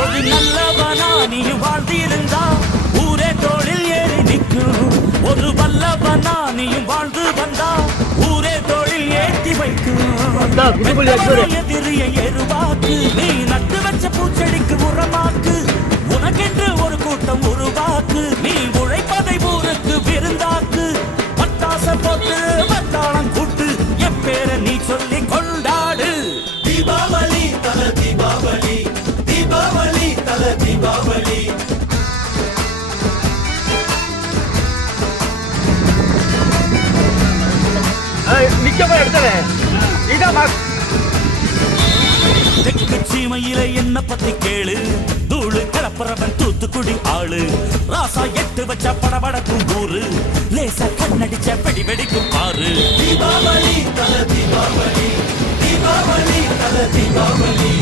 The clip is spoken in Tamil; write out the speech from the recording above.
ஒரு நல்லவனா நீ வாழ்ந்திருந்தா ஊரே தோளில் ஏறி நிற்கும். ஒரு வல்லவனா நீயும் வாழ்ந்து வந்தா ஊரே தோளில் ஏற்றி வைக்கும். எதிரிய எருவாக்கு நீ நட்டு வச்ச பூச்செடிக்கு உரமாக்கு. உனக்கென்று ஒரு கூட்டம் உருவாக்கு. நீ உழைப்பதை ஊருக்கு விருந்தாக்கு. பட்டாச போட்டு வட்டாளம் கூட்டு என் பேரை நீ சொல்லி கொண்டாடு. தீபாவளி தல தீபாவளி, தீபாவளி தல தீபாவளி. தெற்கு சீமையில என்ன பத்தி கேளு. தூளு கிளப்புறவன் தூத்துக்குடி ஆளு. ராசா எட்டு வச்ச படபடக்கும் ஊரு. லேசா கண்ணடிச்ச வெடி வெடிக்கும் பாரு. தீபாவளி தல தீபாவளி, தீபாவளி தல தீபாவளி.